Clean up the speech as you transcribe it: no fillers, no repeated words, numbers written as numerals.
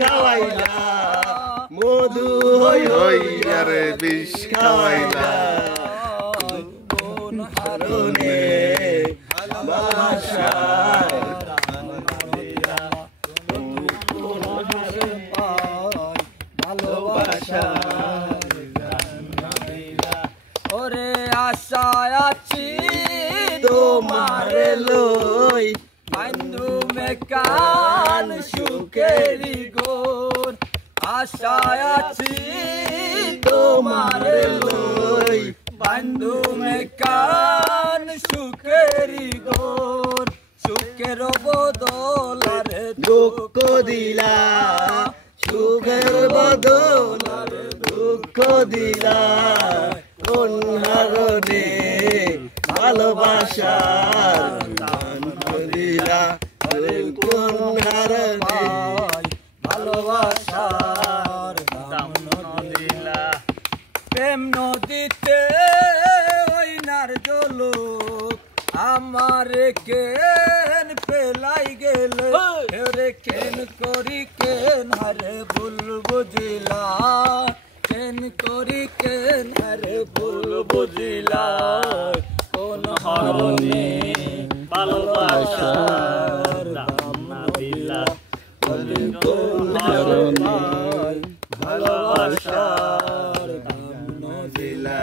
খাওয়াইলা মধু হইয়া রে বিষ খাওয়াইলা কোন হারনে ভালোবাসার ওরে আশায় আছি তোমার লই বন্ধু মে কান সুখেরি গোর আশায় আছি তোমার লই বন্ধু মে কান সুখেরি গোর সুখের বদলারে দুঃখ দিলা সুখের বদলারে দুঃখ দিলা কোন হারনে ভালোবাসার দান দিলা কোন হারনে ভালোবাসার দাম দিলা প্রেম নদীতে ওই নার জলুক আমার কেন পেলাই গেলে রে কেন করি কেন হরে ভুল বুঝিলা কেন করি কেন হরে ভুল বুঝিলা কোন হারনে ভালোবাসার দাম দিলা কোন হারনে ভালোবাসার দাম দিলা